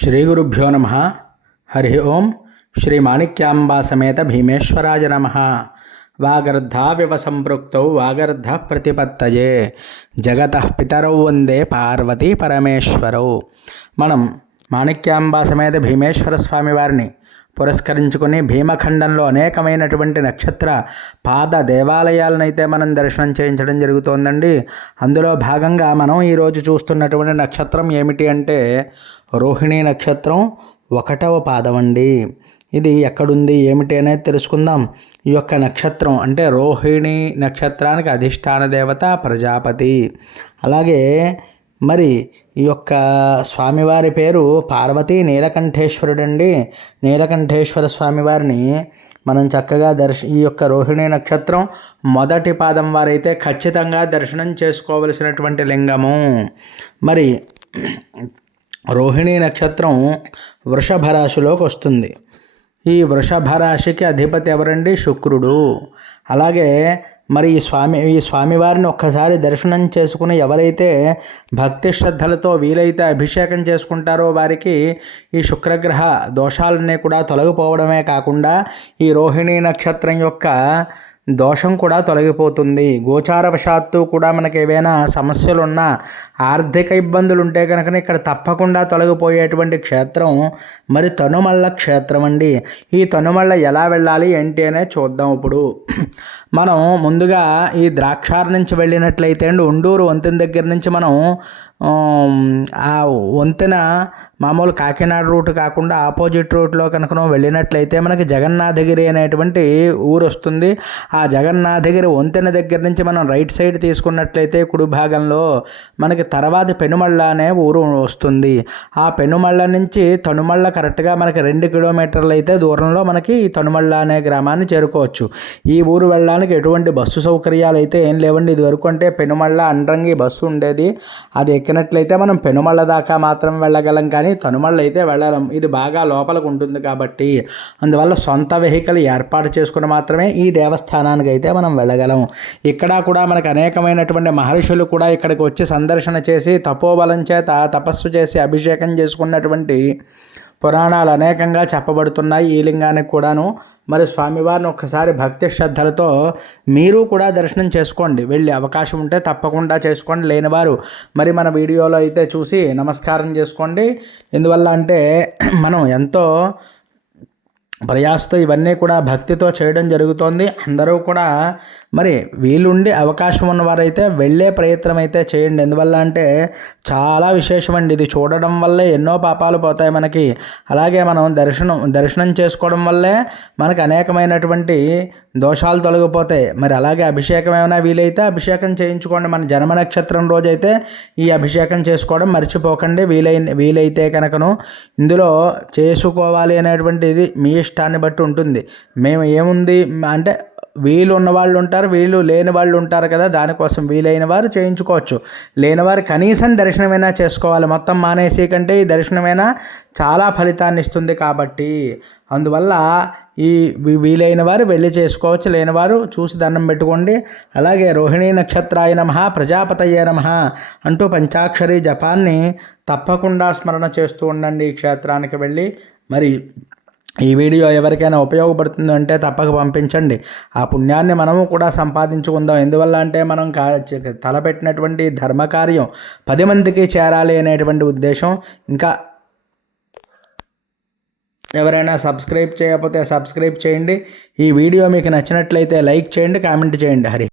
శ్రీ గురుభ్యో నమ. హరి ఓం. శ్రీ మాణిక్యాంబా సమేత భీమేశ్వరాయ నమ. వాగర్ధావివ సంపృక్తౌ వాగర్ధ ప్రతిపత్తయే జగతః పితరౌ వందే పార్వతీ పరమేశ్వరౌ. మనం మాణిక్యాంబా సమేత భీమేశ్వర స్వామి వారిని పురస్కరించుకొని భీమఖండంలో అనేకమైనటువంటి నక్షత్ర పాద దేవాలయాలనైతే మనం దర్శనం చేయించడం జరుగుతోందండి. అందులో భాగంగా మనం ఈరోజు చూస్తున్నటువంటి నక్షత్రం ఏమిటి అంటే రోహిణీ నక్షత్రం 1వ పాదం అండి. ఇది ఎక్కడుంది ఏమిటి అనేది తెలుసుకుందాం. ఈ యొక్క నక్షత్రం అంటే రోహిణీ నక్షత్రానికి అధిష్టాన దేవత ప్రజాపతి. అలాగే మరి ఈ యొక్క స్వామివారి పేరు పార్వతీ నీలకంఠేశ్వరుడు అండి. నీలకంఠేశ్వర స్వామివారిని మనం చక్కగా ఈ యొక్క రోహిణీ నక్షత్రం 1వ పాదం వారైతే ఖచ్చితంగా దర్శనం చేసుకోవలసినటువంటి లింగము. మరి రోహిణీ నక్షత్రం వృషభ రాశిలోకి వస్తుంది. ఈ వృషభ రాశికి అధిపతి ఎవరండి? శుక్రుడు. అలాగే మరి ఈ స్వామివారిని ఒక్కసారి దర్శనం చేసుకుని ఎవరైతే భక్తి శ్రద్ధలతో వీలైతే అభిషేకం చేసుకుంటారో వారికి ఈ శుక్రగ్రహ దోషాలన్నీ కూడా తొలగిపోవడమే కాకుండా ఈ రోహిణీ నక్షత్రం యొక్క దోషం కూడా తొలగిపోతుంది. గోచారవశాత్తు కూడా మనకి ఏవైనా సమస్యలున్నా ఆర్థిక ఇబ్బందులు ఉంటే కనుక ఇక్కడ తప్పకుండా తొలగిపోయేటువంటి క్షేత్రం మరి తనుమళ్ళ క్షేత్రం అండి. ఈ తనుమళ్ళ ఎలా వెళ్ళాలి ఏంటి అనే చూద్దాం. ఇప్పుడు మనం ముందుగా ఈ ద్రాక్షారం నుంచి వెళ్ళినట్లయితే అండి ఉండూరు వంతెన దగ్గర నుంచి మనం ఆ వంతెన మామూలు కాకినాడ రూట్ కాకుండా ఆపోజిట్ రూట్లో కనుక వెళ్ళినట్లయితే మనకి జగన్నాథగిరి అనేటువంటి ఊరు వస్తుంది. ఆ జగన్నాథగిరి వంతెన దగ్గర నుంచి మనం రైట్ సైడ్ తీసుకున్నట్లయితే కుడి భాగంలో మనకి తర్వాత పెనుమళ్ళ అనే ఊరు వస్తుంది. ఆ పెనుమళ్ళ నుంచి తనుమళ్ళ కరెక్ట్గా మనకి 2 కిలోమీటర్లు అయితే దూరంలో మనకి ఈ తనుమళ్ళ అనే గ్రామాన్ని చేరుకోవచ్చు. ఈ ఊరు వెళ్ళడానికి ఎటువంటి బస్సు సౌకర్యాలు అయితే ఏం లేవండి. ఇది వరకు అంటే పెనుమళ్ళ అండ్రంగి బస్సు ఉండేది. అది ఎక్కినట్లయితే మనం పెనుమళ్ళ దాకా మాత్రం వెళ్ళగలం, కానీ తనుమళ్ళ అయితే వెళ్ళలేం. ఇది బాగా లోపలికి ఉంటుంది కాబట్టి అందువల్ల సొంత వెహికల్ ఏర్పాటు చేసుకుని మాత్రమే ఈ దేవస్థానానికి అయితే మనం వెళ్ళగలం. ఇక్కడ కూడా మనకు అనేకమైనటువంటి మహర్షులు కూడా ఇక్కడికి వచ్చి సందర్శన చేసి తపోబలం చేత తపస్సు చేసి అభిషేకం చేసుకున్నటువంటి పురాణాలు అనేకంగా చెప్పబడుతున్నాయి ఈ లింగానికి కూడాను. మరి స్వామివారిని ఒక్కసారి భక్తి శ్రద్ధలతో మీరు కూడా దర్శనం చేసుకోండి. వెళ్ళి అవకాశం ఉంటే తప్పకుండా చేసుకోండి. లేనివారు మరి మన వీడియోలో అయితే చూసి నమస్కారం చేసుకోండి. ఎందువల్ల అంటే మనం ఎంతో ప్రయాసతో ఇవన్నీ కూడా భక్తితో చేయడం జరుగుతోంది. అందరూ కూడా మరి వీలుండి అవకాశం ఉన్నవారైతే వెళ్ళే ప్రయత్నం అయితే చేయండి. ఎందువల్ల అంటే చాలా విశేషమండి. ఇది చూడడం వల్లే ఎన్నో పాపాలు పోతాయి మనకి. అలాగే మనం దర్శనం చేసుకోవడం వల్లే మనకు అనేకమైనటువంటి దోషాలు తొలగిపోతాయి. మరి అలాగే అభిషేకం ఏమైనా వీలైతే అభిషేకం చేయించుకోండి. మన జన్మ నక్షత్రం రోజైతే ఈ అభిషేకం చేసుకోవడం మర్చిపోకండి. వీలైతే కనుకను ఇందులో చేసుకోవాలి అనేటువంటిది మీ ఇష్టాన్ని బట్టి ఉంటుంది. మేము ఏముంది అంటే వీలు ఉన్న వాళ్ళు ఉంటారు, వీలు లేని వాళ్ళు ఉంటారు కదా. దానికోసం వీలైన వారు చేయించుకోవచ్చు. లేనివారు కనీసం దర్శనమైనా చేసుకోవాలి. మొత్తం మానేసి కంటే ఈ దర్శనమైనా చాలా ఫలితాన్ని ఇస్తుంది కాబట్టి అందువల్ల ఈ వీలైన వారు వెళ్ళి చేసుకోవచ్చు. లేనివారు చూసి దండం పెట్టుకోండి. అలాగే రోహిణీ నక్షత్రాయ నమః ప్రజాపతయే నమః అంటూ పంచాక్షరి జపాన్ని తప్పకుండా స్మరణ చేస్తూ ఉండండి. ఈ క్షేత్రానికి వెళ్ళి మరి ఈ వీడియో ఎవరికైనా ఉపయోగపడుతుంది అంటే తప్పక పంపించండి. ఆ పుణ్యాన్ని మనము కూడా సంపాదించుకుందాం. ఎందువల్ల అంటే మనం తలపెట్టినటువంటి ధర్మకార్యం 10 మందికి చేరాలి అనేటువంటి ఉద్దేశం. ఇంకా ఎవరైనా సబ్స్క్రైబ్ చేయకపోతే సబ్స్క్రైబ్ చేయండి. ఈ వీడియో మీకు నచ్చినట్లయితే లైక్ చేయండి, కామెంట్ చేయండి. హరి